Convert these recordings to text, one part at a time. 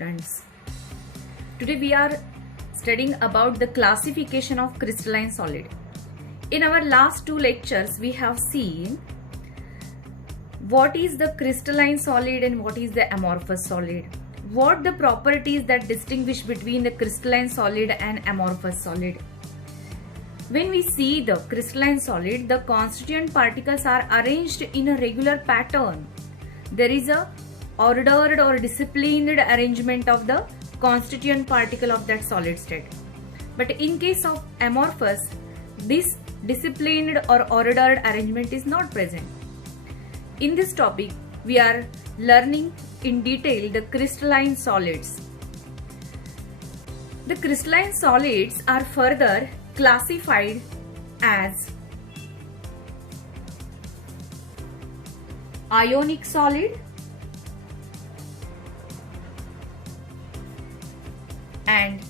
Friends, today we are studying about the classification of crystalline solid. In our last two lectures, we have seen what is the crystalline solid and what is the amorphous solid. What the properties that distinguish between the crystalline solid and amorphous solid. When we see the crystalline solid, the constituent particles are arranged in a regular pattern. There is a ordered or disciplined arrangement of the constituent particle of that solid state. But in case of amorphous, this disciplined or ordered arrangement is not present. In this topic, we are learning in detail the crystalline solids. The crystalline solids are further classified as ionic solid and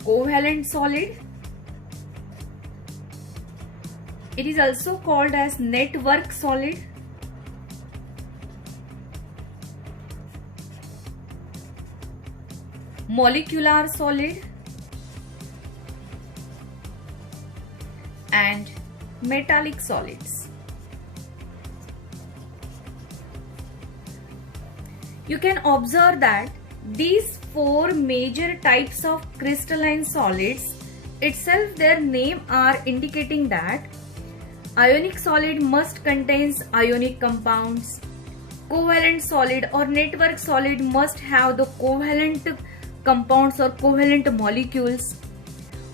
covalent solid. It is also called as network solid, molecular solid, and metallic solids. You can observe that these four major types of crystalline solids itself, their name are indicating that ionic solid must contains ionic compounds, covalent solid or network solid must have the covalent compounds or covalent molecules.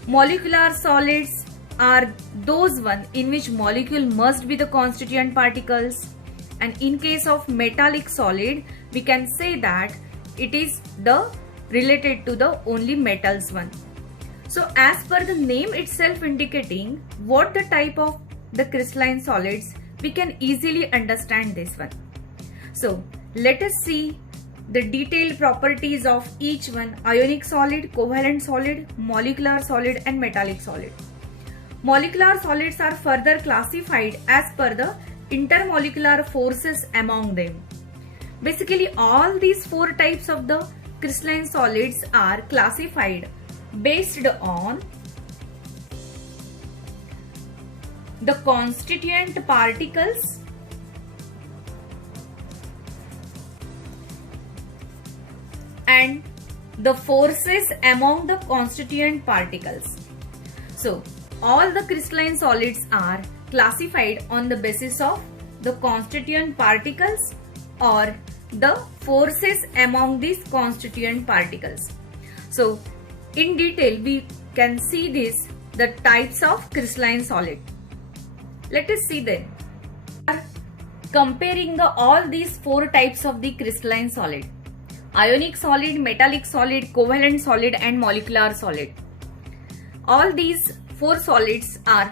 Molecular solids are those one in which molecule must be the constituent particles, and in case of metallic solid we can say that it is the related to the only metals one. So as per the name itself indicating what the type of the crystalline solids, we can easily understand this one. So let us see the detailed properties of each one: ionic solid, covalent solid, molecular solid and metallic solid. Molecular solids are further classified as per the intermolecular forces among them. Basically, all these four types of the crystalline solids are classified based on the constituent particles and the forces among the constituent particles. So, all the crystalline solids are classified on the basis of the constituent particles or the forces among these constituent particles. So in detail we can see the types of crystalline solid. Let us see then. We are comparing all these four types of the crystalline solid: ionic solid, metallic solid, covalent solid and molecular solid. All these four solids are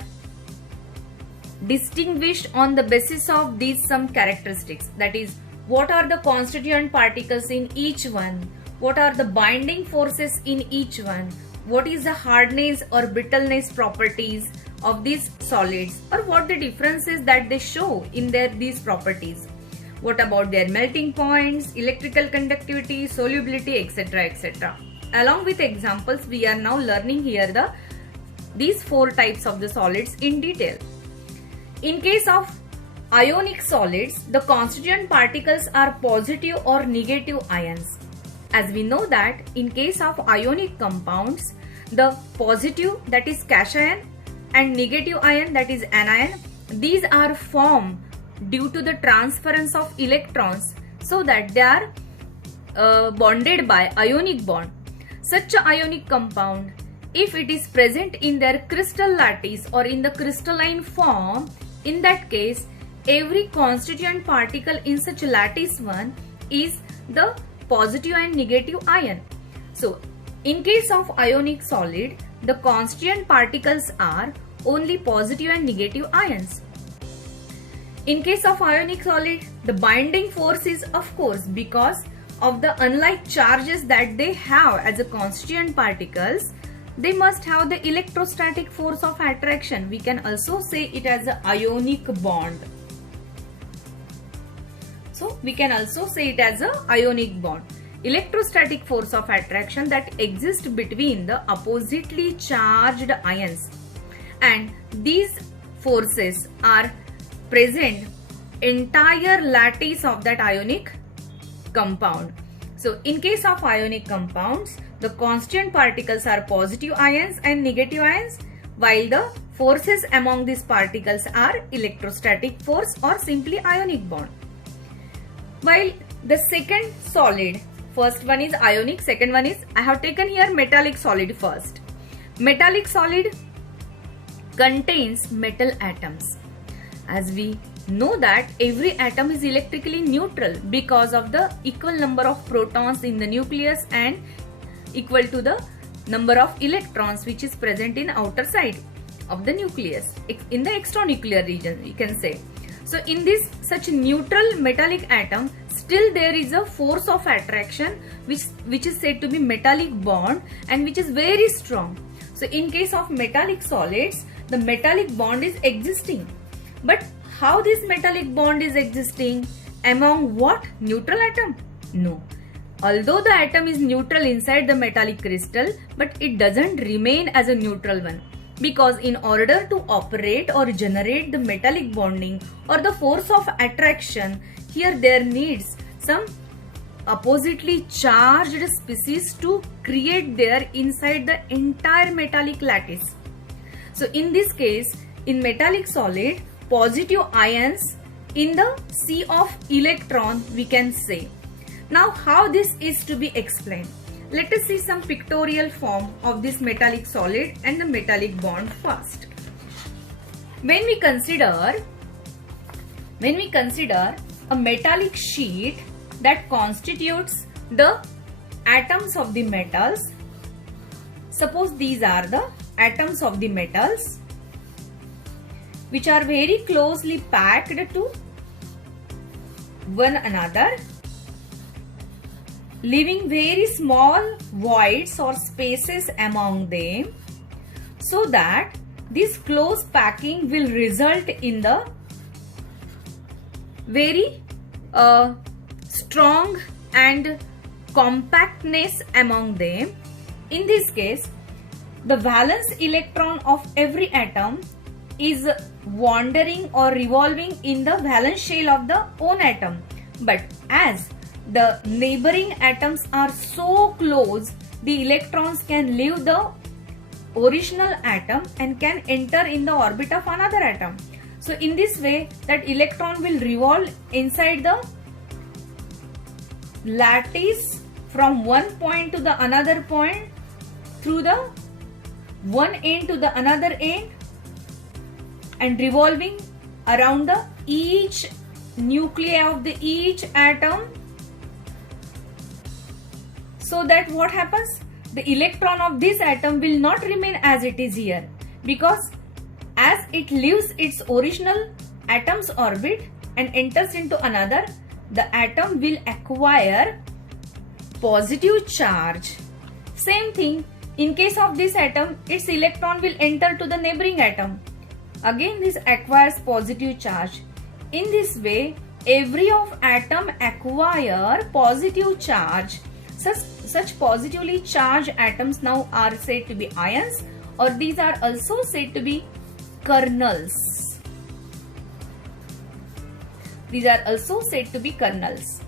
distinguished on the basis of these some characteristics, that is, what are the constituent particles in each one, what are the binding forces in each one, what is the hardness or brittleness properties of these solids, or what the differences that they show in these properties, what about their melting points, electrical conductivity, solubility, etc., etc. Along with examples, we are now learning here these four types of the solids in detail. In case of ionic solids, the constituent particles are positive or negative ions. As we know that in case of ionic compounds, the positive, that is cation, and negative ion, that is anion, these are formed due to the transference of electrons, so that they are bonded by ionic bond. Such a ionic compound, if it is present in their crystal lattice or in the crystalline form, in that case every constituent particle in such lattice one is the positive and negative ion. So in case of ionic solid, the constituent particles are only positive and negative ions. In case of ionic solid, the binding force is, of course, because of the unlike charges that they have as a constituent particles, they must have the electrostatic force of attraction. We can also say it as an ionic bond. So we can also say it as a ionic bond. electrostatic force of attraction that exists between the oppositely charged ions, and these forces are present entire lattice of that ionic compound. So in case of ionic compounds, the constituent particles are positive ions and negative ions, while the forces among these particles are electrostatic force or simply ionic bond. While the second solid, first one is ionic, second one is, I have taken here metallic solid first. Metallic solid contains metal atoms. As we know that every atom is electrically neutral because of the equal number of protons in the nucleus and equal to the number of electrons which is present in outer side of the nucleus, in the extranuclear region, you can say. So in this such neutral metallic atom, still there is a force of attraction which is said to be metallic bond and which is very strong. So in case of metallic solids, the metallic bond is existing. But how this metallic bond is existing? Among what? Neutral atom? No. Although the atom is neutral inside the metallic crystal, but it doesn't remain as a neutral one. Because in order to operate or generate the metallic bonding or the force of attraction, here there needs some oppositely charged species to create there inside the entire metallic lattice. So in this case, in metallic solid, positive ions in the sea of electron, we can say. Now how this is to be explained? Let us see some pictorial form of this metallic solid and the metallic bond first. When we consider a metallic sheet that constitutes the atoms of the metals, suppose these are the atoms of the metals which are very closely packed to one another, leaving very small voids or spaces among them, so that this close packing will result in the very strong and compactness among them. In this case, the valence electron of every atom is wandering or revolving in the valence shell of the own atom. But as the neighboring atoms are so close, the electrons can leave the original atom and can enter in the orbit of another atom. So in this way, that electron will revolve inside the lattice from one point to the another point, through the one end to the another end, and revolving around the each nuclei of the each atom, so that what happens? The electron of this atom will not remain as it is here, because as it leaves its original atom's orbit and enters into another, the atom will acquire positive charge. Same thing, in case of this atom, its electron will enter to the neighboring atom. Again, this acquires positive charge. In this way, every of atom acquire positive charge. Such positively charged atoms now are said to be ions, or these are also said to be kernels. These are also said to be kernels.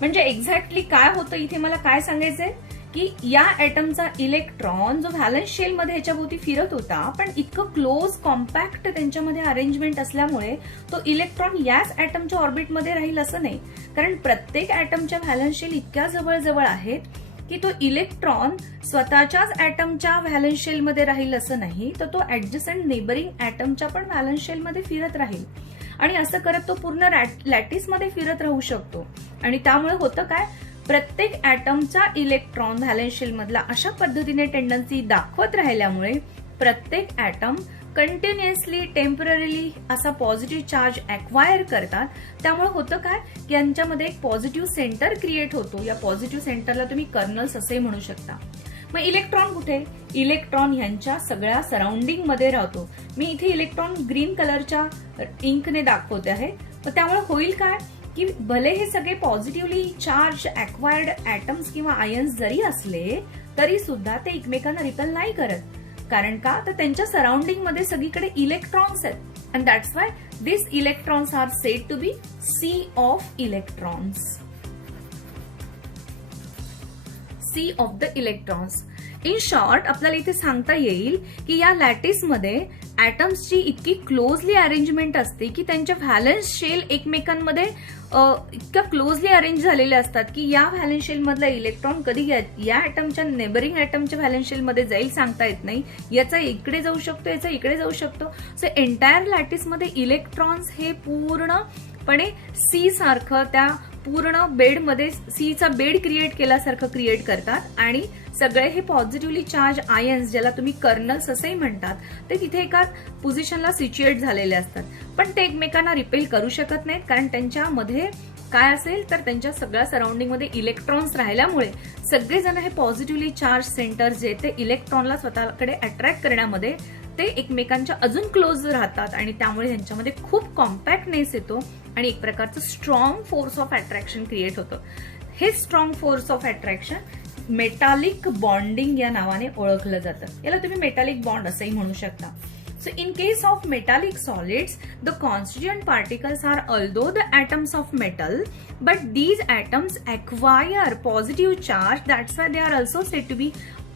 म्हणजे एक्झॅक्टली काय होतं इथे मला काय सांगायचंय की या ॲटमचा इलेक्ट्रॉन जो व्हॅलन्स शेल मध्ये ह्याच्याभोवती फिरत होता, पण इतकं क्लोज कॉम्पॅक्ट त्यांच्यामध्ये अरेंजमेंट असल्यामुळे तो इलेक्ट्रॉन याच ॲटमच्या ऑर्बिटमध्ये राहील असं नाही, कारण प्रत्येक ॲटमच्या व्हॅलन्स शेल इतक्या जवळ आहेत की तो इलेक्ट्रॉन स्वतःच्याच ॲटमच्या व्हॅलन्स शेल मध्ये राहील असं नाही, तर तो ऍडजसंट नेबरिंग ॲटमच्या पण व्हॅलन्स शेल मध्ये फिरत राहील आणि असं करत तो पूर्ण लॅटिस मध्ये फिरत राहू शकतो. आणि त्यामुळे होतं काय, प्रत्येक ॲटमचा इलेक्ट्रॉन व्हॅलन्स शेल मधला अशा पद्धतीने टेंडन्सी दाखवत राहिल्यामुळे प्रत्येक ॲटम कंटिन्युअसली टेम्पररीली असा पॉझिटिव्ह चार्ज ॲक्वायर करतात. त्यामुळे होतं काय की यांच्यामध्ये एक पॉझिटिव्ह सेंटर क्रिएट होतो. या पॉझिटिव्ह सेंटरला तुम्ही कर्नल्स असे म्हणू शकता. मग इलेक्ट्रॉन कुठे, इलेक्ट्रॉन ह्यांच्या सगळ्या सराउंडिंग मध्ये राहतो. मी इथे इलेक्ट्रॉन ग्रीन कलरच्या इंकने दाखवते आहे. तर त्यामुळे होईल काय की भले हे सगळे पॉझिटिव्हली चार्ज ऍक्वायर्ड ऍटम्स किंवा आयन्स जरी असले तरी सुद्धा ते एकमेकांना रिपेल नाही करत. कारण का, तर त्यांच्या सराउंडिंग मध्ये सगळीकडे इलेक्ट्रॉन्स आहेत. And that's why this electrons are said to be sea of electrons. Sea of the electrons. In short आपल्याला इथे सांगता येईल की या लॅटिस मध्ये ऍटम्सची इतकी क्लोजली अरेंजमेंट असते की त्यांच्या व्हॅलन्स शेल एकमेकांमध्ये इतक्या क्लोजली अरेंज झालेले असतात की या व्हॅलन्स शेल मधला इलेक्ट्रॉन कधी या ऍटमच्या नेबरिंग ऍटमच्या व्हॅलन्स शेल मध्ये जाईल सांगता येत नाही. याचा इकडे जाऊ शकतो, याचा इकडे जाऊ शकतो. सो एंटायर लॅटिस मध्ये इलेक्ट्रॉन्स हे पूर्णपणे सी सारखं त्या पूर्ण बेडमध्ये सीचा बेड क्रिएट केल्यासारखं क्रिएट करतात आणि सगळे हे पॉझिटिव्हली चार्ज आयन्स ज्याला तुम्ही कर्नल्स असंही म्हणतात ते तिथे एका पोझिशनला सिच्युएट झालेले असतात. पण ते एकमेकांना रिपेल करू शकत नाहीत कारण त्यांच्यामध्ये काय असेल तर त्यांच्या सगळ्या सराउंडिंग मध्ये इलेक्ट्रॉन्स राहिल्यामुळे सगळेजण हे पॉझिटिव्हली चार्ज सेंटर जे ते इलेक्ट्रॉनला स्वतःकडे अट्रॅक्ट करण्यामध्ये ते एकमेकांच्या अजून क्लोज राहतात आणि त्यामुळे त्यांच्यामध्ये खूप कॉम्पॅक्टनेस येतो आणि एक प्रकारचं strong force of attraction create होतं. हे strong force of attraction metallic bonding या नावाने ओळखलं जातं. याला तुम्ही मेटालिक बॉन्ड असंही म्हणू शकता. So in case of metallic solids, the constituent particles are although the atoms of metal, but these atoms acquire positive charge. That's why they are also said to be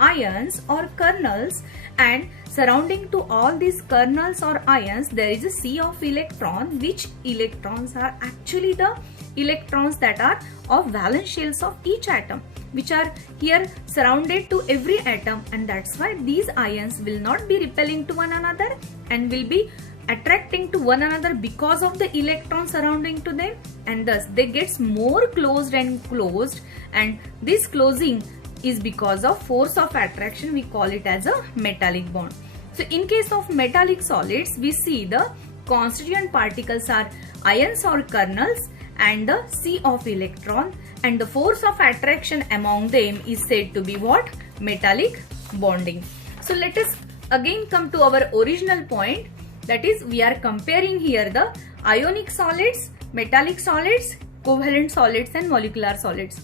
ions or kernels, and surrounding to all these kernels or ions there is a sea of electron, which electrons are actually the electrons that are of valence shells of each atom, which are here surrounded to every atom, and that's why these ions will not be repelling to one another and will be attracting to one another because of the electrons surrounding to them, and thus they gets more closed and closed, and this closing is because of force of attraction. We call it as a metallic bond. So in case of metallic solids, we see the constituent particles are ions or kernels and the sea of electron, and the force of attraction among them is said to be what? Metallic bonding. So let us again come to our original point, that is we are comparing here the ionic solids, metallic solids, covalent solids and molecular solids.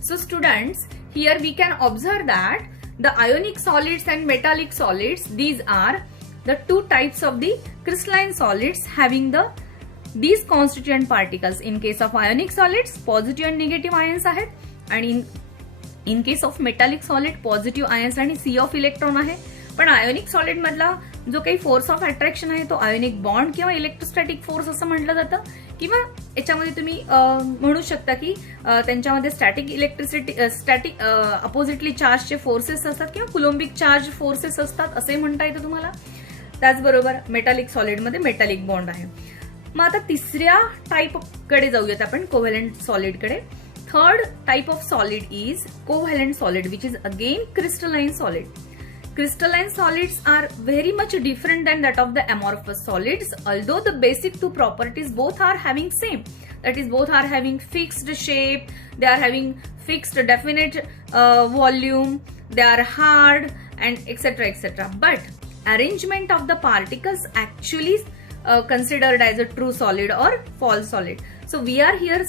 So students, here we can observe that the ionic solids and metallic solids, these are the two types of the crystalline solids having these constituent particles. In case of ionic solids, positive and negative ions आहेत आणि in case of metallic solid positive ions आणि sea of electron आहे. पण ionic solid मधला जो काही force of attraction आहे तो आयोनिक बॉन्ड किंवा इलेक्ट्रोस्टॅटिक फोर्स असं म्हटलं जातं, किंवा याच्यामध्ये तुम्ही म्हणू शकता की त्यांच्यामध्ये स्टॅटिक इलेक्ट्रिसिटी स्टॅटिक अपोजिटली चार्जचे फोर्सेस असतात किंवा कुलोम्बिक चार्ज फोर्सेस असतात असे म्हणता येतं तुम्हाला. त्याचबरोबर मेटालिक सॉलिडमध्ये मेटालिक बॉन्ड आहे. मग आता तिसऱ्या टाईप कडे जाऊयात आपण, कोव्हॅलंट सॉलिड कडे. Third type of solid is covalent solid, which is again crystalline solid. Crystalline solids are very much different than that of the amorphous solids, although the basic two properties both are having same. That is, both are having fixed shape, they are having fixed definite volume, they are hard and etc etc. But arrangement of the particles actually considered as a true solid or false solid. So we are here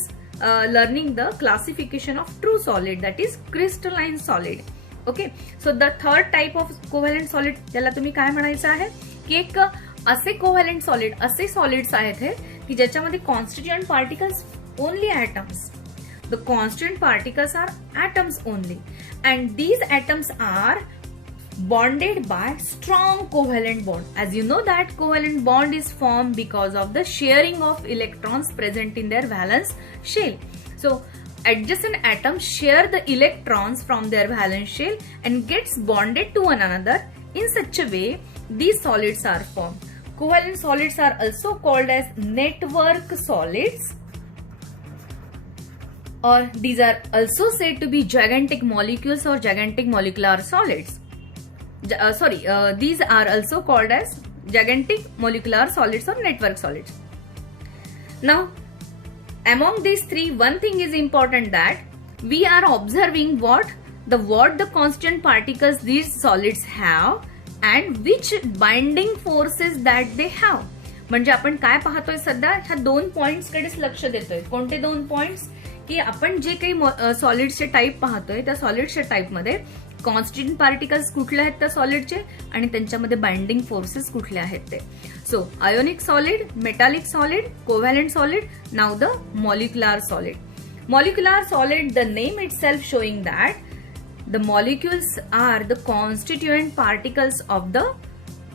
learning the classification of true solid, that is crystalline solid. Okay, so the third type of covalent solid, ज्याला तुम्ही काय म्हणायचं आहे की एक असे covalent solid, असे सॉलिड्स आहेत हे की ज्याच्यामध्ये constituent particles only atoms. The constituent particles are atoms only, and these atoms are bonded by strong covalent bond. As you know that covalent bond is formed because of the sharing of electrons present in their valence shell. So adjacent atoms share the electrons from their valence shell and gets bonded to one another. In such a way, these solids are formed. Covalent solids are also called as network solids, or these are also said to be gigantic molecules or gigantic molecular solids. These are also called as gigantic molecular solids or network solids. Now, among these three, one thing is important, that we are observing what the constituent particles these solids have and which binding forces that they have. म्हणजे आपण काय पाहतोय सध्या, ह्या 2 पॉइंट्सकडेच लक्ष देतोय. कोणते 2 पॉइंट्स? की आपण जे काही सॉलिड्सचे टाईप पाहतोय त्या सॉलिड्सच्या टाईपमध्ये कॉन्स्टिट्यूएंट पार्टिकल्स कुठले आहेत त्या सॉलिडचे आणि त्यांच्यामध्ये बाइंडिंग फोर्सेस कुठले आहेत ते. So ionic solid, metallic solid, covalent solid, now the molecular solid. Molecular solid, the name itself showing that the molecules are the constituent particles of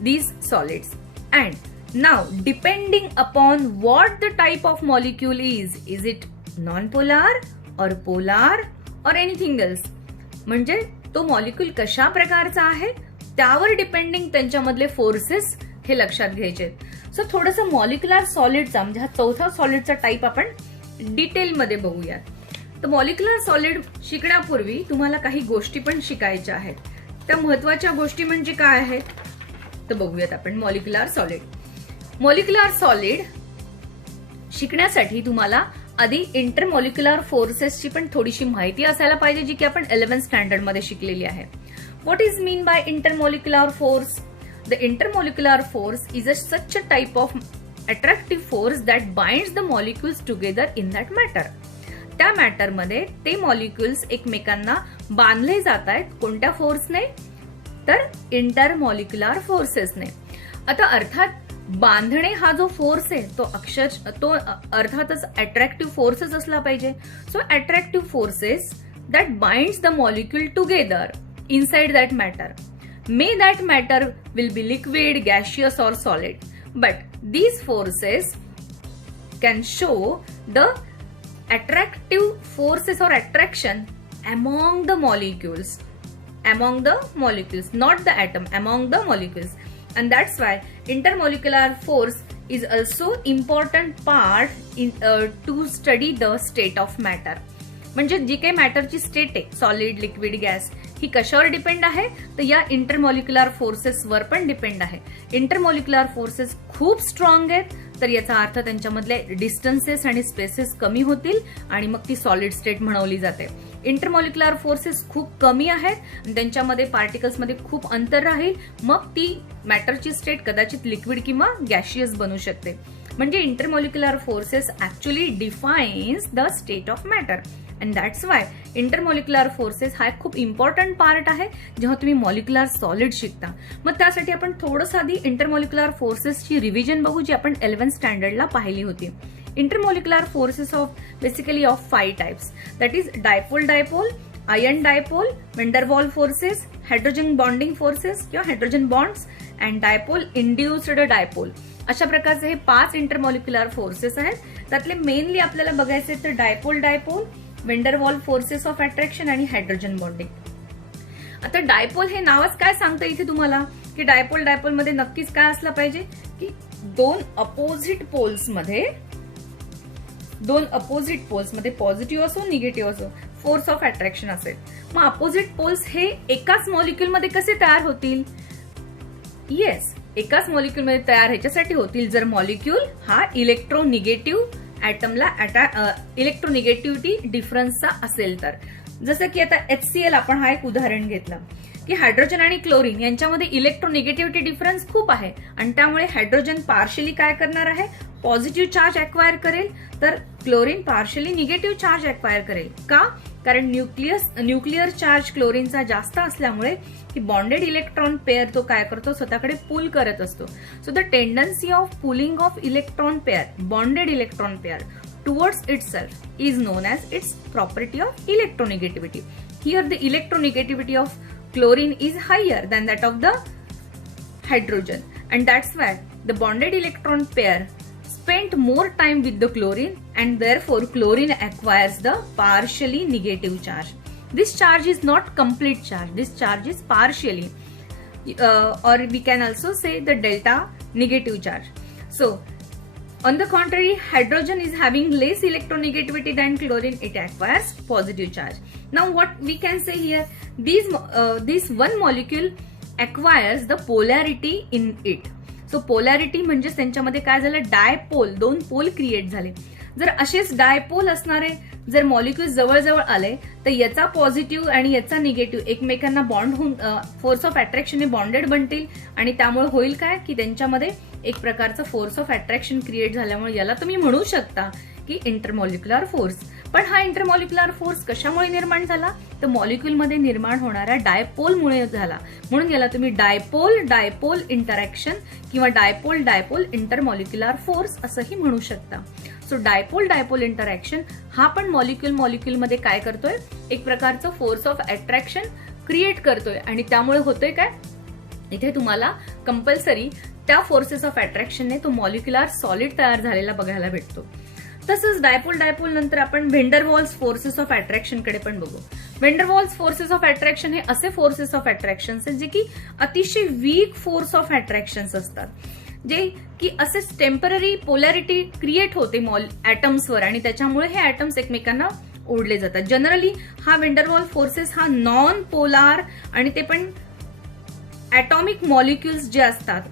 these solids. And now, depending upon what the type of molecule is it non-polar or polar or anything else? म्हणजे तो मॉलिक्यूल कशा प्रकारचा आहे त्यावर डिपेंडिंग त्यांच्यामधले फोर्सेस हे लक्षात घ्यायचे. सो थोडंसं मॉलिक्युलर सॉलिडचा म्हणजे हा चौथा सॉलिडचा टाईप आपण डिटेलमध्ये बघूयात. तर मॉलिक्युलर सॉलिड शिकण्यापूर्वी तुम्हाला काही गोष्टी पण शिकायच्या आहेत. त्या महत्वाच्या गोष्टी म्हणजे काय आहेत तर बघूयात आपण. Molecular solid. मॉलिक्युलर सॉलिड शिकण्यासाठी तुम्हाला आधी इंटरमॉलिक्युलर फोर्सेसची पण थोडीशी माहिती असायला पाहिजे, जी की आपण 11th स्टँडर्ड मध्ये शिकलेली आहे. What is mean by intermolecular force? The intermolecular force is such a type of attractive force that binds the molecules together in that matter. त्या मॅटरमध्ये ते मॉलिक्युल्स एकमेकांना बांधले जात आहेत. कोणत्या फोर्सने? तर इंटरमॉलिक्युलर फोर्सेसने. आता अर्थात बांधणे हा जो फोर्स आहे तो अर्थातच अट्रॅक्टिव्ह फोर्सेस असला पाहिजे. So attractive forces that binds the molecule together inside that matter. May that matter will be liquid, gaseous or solid. But these forces can show the attractive forces or attraction among the molecules, not the atom, among the molecules. And that's why intermolecular force is also important part to study the state of matter. म्हणजे जी काही मॅटरची स्टेट आहे, solid, liquid, gas, ही कशावर depend आहे तर या इंटरमॉलिक्युलर फोर्सेसवर पण डिपेंड आहे. इंटरमॉलिक्युलर फोर्सेस खूप स्ट्रॉंग आहेत तर याचा अर्थ त्यांच्यामधले डिस्टन्सेस आणि स्पेसेस कमी होतील आणि मग ती सॉलिड स्टेट म्हणवली जाते. इंटरमॉलिक्युलर फोर्सेस खूप कमी आहेत आणि त्यांच्यामध्ये पार्टिकल्समध्ये खूप अंतर राहील, मग ती मॅटरची स्टेट कदाचित लिक्विड किंवा गॅशियस बनू शकते. म्हणजे intermolecular forces actually defines the state of matter. And that's Y intermolecular forces हा एक खूप इम्पॉर्टंट पार्ट आहे जेव्हा तुम्ही मॉलिक्युलर सॉलिड शिकता. मग त्यासाठी आपण थोडंसं आधी इंटरमॉलिक्युलर फोर्सेसची रिव्हिजन बघू, जी आपण 11th स्टँडर्डला पाहिली होती. Intermolecular forces basically of 5 types, that is dipole, ion dipole, van der Waals forces, hydrogen bonding forces किंवा hydrogen bonds and dipole induced dipole. अशा प्रकारचे हे 5 इंटरमॉलिक्युलर फोर्सेस आहेत. त्यातले मेनली आपल्याला बघायचे तर dipole, van der Waals forces of attraction आणि हायड्रोजन बॉन्डिंग. आता डायपोल हे नावच काय सांगतं इथे तुम्हाला की डायपोल मध्ये नक्कीच काय असलं पाहिजे की दोन अपोजिट पोल्स मध्ये पॉझिटिव्ह असो निगेटिव्ह असो फोर्स ऑफ अट्रॅक्शन असेल. मग अपोजिट पोल्स हे एकाच मॉलिक्यूल मध्ये कसे तयार होतील? येस, एकाच मॉलिक्यूल मध्ये तयार ह्याच्यासाठी होतील जर मॉलिक्यूल हा इलेक्ट्रोनिगेटिव्ह ऍटमला इलेक्ट्रोनिगेटिव्हिटी डिफरन्सचा असेल तर. जसं की आता HCl आपण हा एक उदाहरण घेतलं की हायड्रोजन आणि क्लोरीन यांच्यामध्ये इलेक्ट्रोनिगेटिव्हिटी डिफरन्स खूप आहे आणि त्यामुळे हायड्रोजन पार्शियली काय करणार आहे? पॉझिटिव्ह चार्ज अक्वायर करेल, तर chlorine partially negative charge acquire करेल. का? कारण न्यूक्लिअर चार्ज क्लोरीनचा जास्त असल्यामुळे की बॉन्डेड इलेक्ट्रॉन पेअर तो काय करतो? स्वतःकडे पुल करत असतो. So the tendency of pulling of electron pair, bonded electron pair towards itself is known as its property of electronegativity. Here the electronegativity of chlorine is higher than that of the hydrogen, and that's why the bonded electron pair spent more time with the chlorine and therefore chlorine acquires the partially negative charge. This charge is not complete charge, this charge is partially or we can also say the delta negative charge. So on the contrary, hydrogen is having less electronegativity than chlorine, it acquires positive charge. Now what we can say here, this one molecule acquires the polarity in it. So polarity म्हणजे त्यांच्यामध्ये काय झालं? डायपोल, दोन पोल क्रिएट झाले. जर असेच डायपोल असणारे जर मॉलिक्यूल जवळजवळ आले तर याचा पॉझिटिव्ह आणि याचा निगेटिव्ह एकमेकांना बॉन्ड होऊन फोर्स ऑफ अट्रॅक्शनने बॉन्डेड बनतील आणि त्यामुळे होईल काय की त्यांच्यामध्ये एक प्रकारचं फोर्स ऑफ अट्रॅक्शन क्रिएट झाल्यामुळे याला तुम्ही म्हणू शकता की इंटरमॉलिक्युलर फोर्स. पण हा इंटरमॉलिक्युलर फोर्स कशामुळे निर्माण झाला तर मॉलिक्यूलमध्ये निर्माण होणाऱ्या डायपोलमुळे झाला. म्हणून याला तुम्ही डायपोल डायपोल इंटरॅक्शन किंवा डायपोल डायपोल इंटरमॉलिक्युलर फोर्स असंही म्हणू शकता. सो डायपोल डायपोल इंटरॅक्शन हा पण मॉलिक्यूलमध्ये काय करतोय, एक प्रकारचं फोर्स ऑफ अट्रॅक्शन क्रिएट करतोय आणि त्यामुळे होतोय काय, इथे तुम्हाला कंपल्सरी त्या फोर्सेस ऑफ अट्रॅक्शनने तो मॉलिक्युलर सॉलिड तयार झालेला बघायला भेटतो. तसंच डायपोल डायपोल नंतर आपण व्हेंडरवॉल्स फोर्सेस ऑफ अट्रॅक्शन कडे पण बघू. व्हेंडरवॉल्स फोर्सेस ऑफ अट्रॅक्शन हे असे फोर्सेस ऑफ अट्रॅक्शन आहेत जे की अतिशय वीक फोर्स ऑफ अट्रॅक्शन असतात, जे की असेच टेम्पररी पोलॅरिटी क्रिएट होते ऍटम्सवर आणि त्याच्यामुळे हे ऍटम्स एकमेकांना ओढले जातात. जनरली हा व्हेंडरवॉल फोर्सेस हा नॉन पोलार आणि ते पण ऍटॉमिक मॉलिक्युल्स जे असतात,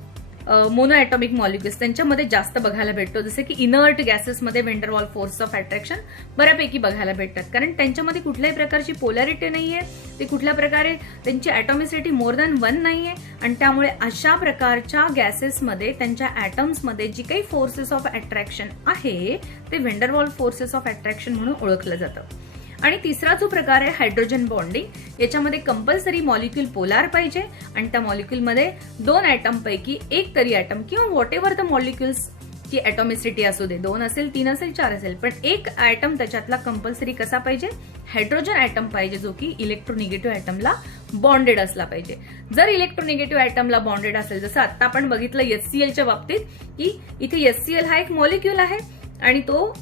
मोनो ऍटॉमिक मॉलिक्युल्स त्यांच्यामध्ये जास्त बघायला भेटतो. जसे की इनर्ट गॅसेसमध्ये व्हेंडरवॉल फोर्स ऑफ अट्रॅक्शन बऱ्यापैकी बघायला भेटतात, कारण त्यांच्यामध्ये कुठल्याही प्रकारची पोलॅरिटी नाहीये, ते कुठल्या प्रकारे त्यांची ऍटॉमिसिटी मोर दॅन 1 नाहीये आणि त्यामुळे अशा प्रकारच्या गॅसेसमध्ये त्यांच्या ऍटम्समध्ये जी काही फोर्सेस ऑफ अट्रॅक्शन आहे ते व्हेंडरवॉल फोर्सेस ऑफ अट्रॅक्शन म्हणून ओळखलं जातं. आणि तिसरा जो प्रकार आहे हायड्रोजन बॉन्डिंग, याच्यामध्ये कंपल्सरी मॉलिक्यूल पोलार पाहिजे आणि त्या मॉलिक्यूलमध्ये 2 ऍटम पैकी एक तरी ऍटम किंवा व्हॉट एव्हर द मॉलिक्युल्स ची ऍटॉमिसिटी असू दे, 2 असेल 3 असेल 4 असेल, पण एक ऍटम त्याच्यातला कंपल्सरी कसा पाहिजे, हायड्रोजन ऍटम पाहिजे, जो की इलेक्ट्रोनिगेटिव्ह ऍटमला बॉन्डेड असला पाहिजे. जर इलेक्ट्रोनिगेटिव्ह ऍटमला बॉन्डेड असेल, जसं आता आपण बघितलं HClच्या बाबतीत की इथे HCl हा एक मॉलिक्यूल आहे आणि तो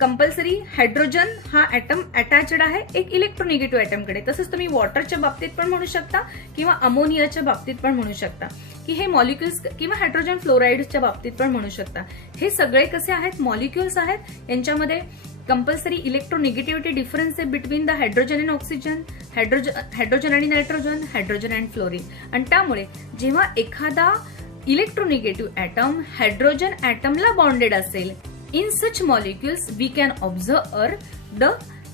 कंपल्सरी हायड्रोजन हा ऍटम अटॅच्ड आहे एक इलेक्ट्रोनिगेटिव्ह ऍटमकडे. तसंच तुम्ही वॉटरच्या बाबतीत पण म्हणू शकता किंवा अमोनियाच्या बाबतीत पण म्हणू शकता की हे मॉलिक्युल्स किंवा हायड्रोजन फ्लोराईडच्या बाबतीत पण म्हणू शकता. हे सगळे कसे आहेत, मॉलिक्युल्स आहेत, यांच्यामध्ये कंपल्सरी इलेक्ट्रोनिगेटिव्हिटी डिफरन्स आहे between the hydrogen and oxygen, hydrogen आणि नायट्रोजन, हायड्रोजन अँड फ्लोरीन. आणि त्यामुळे जेव्हा एखादा इलेक्ट्रोनिगेटिव्ह ऍटम हायड्रोजन ऍटमला बॉन्डेड असेल, in such molecules we can observe the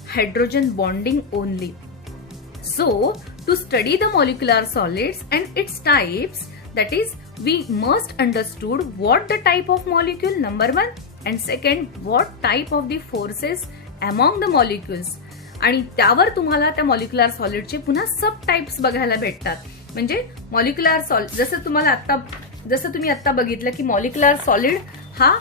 hydrogen bonding only. So to study the molecular solids and its types, that is we must understood what the type of molecule, number 1, and second what type of the forces among the molecules. आणि त्यावर तुम्हाला त्या मॉलिक्युलर सॉलिडचे पुन्हा सब टाइप्स बघायला भेटतात. म्हणजे मॉलिक्युलर सॉलिड जसं तुम्ही आता बघितलं की मॉलिक्युलर सॉलिड हा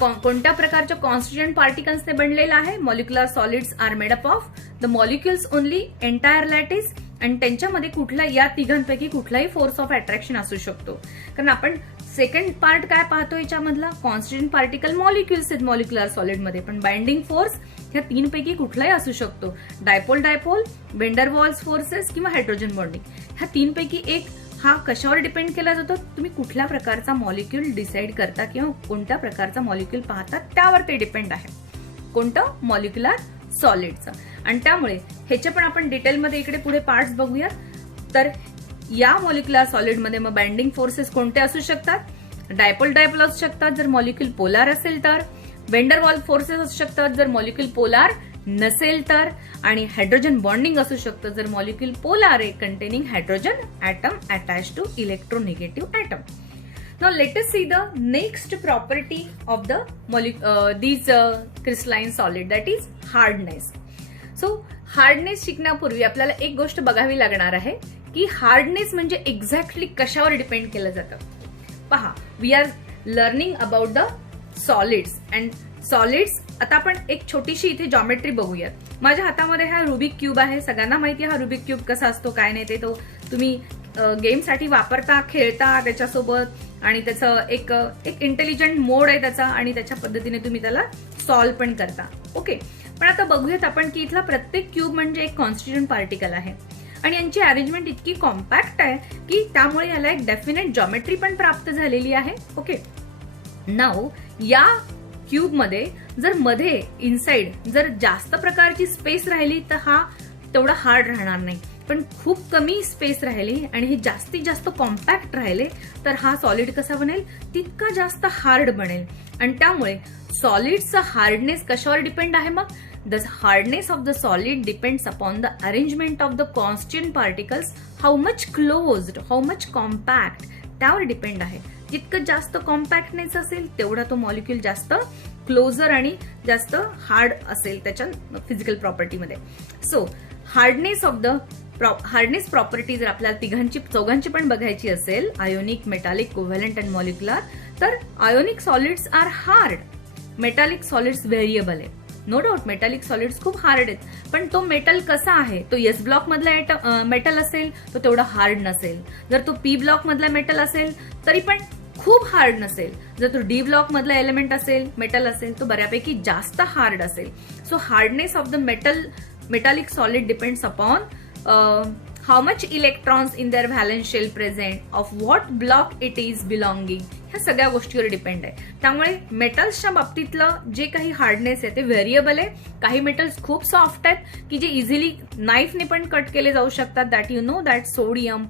कोणत्या प्रकारच्या कॉन्स्टिट्युएंट पार्टिकल्सने बनलेला आहे. Molecular solids are made up of the molecules only, entire lattice, आणि त्यांच्यामध्ये कुठला या तिघांपैकी कुठलाही फोर्स ऑफ अट्रॅक्शन असू शकतो. कारण आपण सेकंड पार्ट काय पाहतो याच्यामधला, कॉन्स्टिट्युएंट पार्टिकल मॉलिक्युल्स आहेत मॉलिक्युलर सॉलिडमध्ये, पण बाइंडिंग फोर्स ह्या 3 पैकी कुठलाही असू शकतो. डायपोल डायपोल, व्हेंडरवॉल्स फोर्सेस किंवा हायड्रोजन बॉन्डिंग, ह्या 3 पैकी एक हा कशावर डिपेंड केला जातो, तुम्ही कुठल्या प्रकारचा मॉलिक्यूल डिसाईड करता किंवा कोणत्या प्रकारचा मॉलिक्यूल पाहता त्यावर ते डिपेंड आहे, कोणतं मॉलिक्युलर सॉलिडचं. आणि त्यामुळे ह्याचे पण आपण डिटेलमध्ये इकडे पुढे पार्ट्स बघूया. तर या मॉलिक्युलर सॉलिडमध्ये मग बाइंडिंग फोर्सेस कोणते असू शकतात, डायपोल डायपोल असू शकतात जर मॉलिक्यूल पोलार असेल तर, व्हेंडरवॉल फोर्सेस असू शकतात जर मॉलिक्यूल पोलार नसेल तर, आणि हायड्रोजन बॉन्डिंग असू शकतं जर मॉलिक्यूल पोलार आहे containing hydrogen atom attach to electronegative atom. Now let us see the next property of these crystalline solid, that is hardness. So hardness शिकण्यापूर्वी आपल्याला एक गोष्ट बघावी लागणार आहे की हार्डनेस म्हणजे एक्झॅक्टली कशावर डिपेंड केलं जातं. पहा, we are learning about the solids and solids. आता आपण एक छोटीशी इथे जॉमेट्री बघूयात. माझ्या हातामध्ये हा रुबिक क्यूब आहे. सगळ्यांना माहिती आहे हा रुबिक क्यूब कसा असतो काय नाही, ते तो तुम्ही गेमसाठी वापरता, खेळता त्याच्यासोबत, आणि त्याचं एक इंटेलिजंट मोड आहे त्याचा, आणि त्याच्या पद्धतीने तुम्ही त्याला सॉल्व्ह पण करता. ओके, पण आता बघूयात आपण की इथला प्रत्येक क्यूब म्हणजे एक कॉन्स्टिट्युएंट पार्टिकल आहे आणि यांची अरेंजमेंट इतकी कॉम्पॅक्ट आहे की त्यामुळे याला एक डेफिनेट जॉमेट्री पण प्राप्त झालेली आहे. ओके, नाउ या क्यूब मध्ये जर मध्ये इनसाइड जर जास्त प्रकारची स्पेस राहिली तर हा तेवढा हार्ड राहणार नाही. पण खूप कमी स्पेस राहिली आणि हे जास्तीत जास्त कॉम्पॅक्ट राहिले तर हा सॉलिड कसा बनेल, तितका जास्त हार्ड बनेल. आणि त्यामुळे सॉलिडचं हार्डनेस कशावर डिपेंड आहे मग? The hardness of the solid depends upon the arrangement of the constituent particles, how much closed, how much compact, त्यावर डिपेंड आहे. जितकं जास्त कॉम्पॅक्टनेस असेल तेवढा तो मॉलिक्यूल जास्त क्लोजर आणि जास्त हार्ड असेल त्याच्या फिजिकल प्रॉपर्टीमध्ये. सो हार्डनेस प्रॉपर्टी जर आपल्याला चौघांची पण बघायची असेल, आयोनिक, मेटालिक, कोव्हॅलंट आणि मॉलिक्युलर, तर ionic solids are hard, metallic solids variable आहे. नो डाऊट मेटालिक सॉलिड्स खूप हार्ड आहेत, पण तो मेटल कसा आहे, तो एस ब्लॉक मधला मेटल असेल तो तेवढा हार्ड नसेल. जर तो पी ब्लॉक मधला मेटल असेल तरी पण खूप हार्ड नसेल. जर तो डी ब्लॉक मधला एलिमेंट असेल, मेटल असेल, तो बऱ्यापैकी जास्त हार्ड असेल. So hardness of the metallic solid depends upon how much electrons in their valence shell present, of what block it is belonging, ह्या सगळ्या गोष्टीवर डिपेंड आहे. त्यामुळे मेटल्सच्या बाबतीतलं जे काही हार्डनेस आहे ते व्हेरिएबल आहे. काही मेटल्स खूप सॉफ्ट आहेत की जे इझिली नाईफने पण कट केले जाऊ शकतात. That you know that sodium,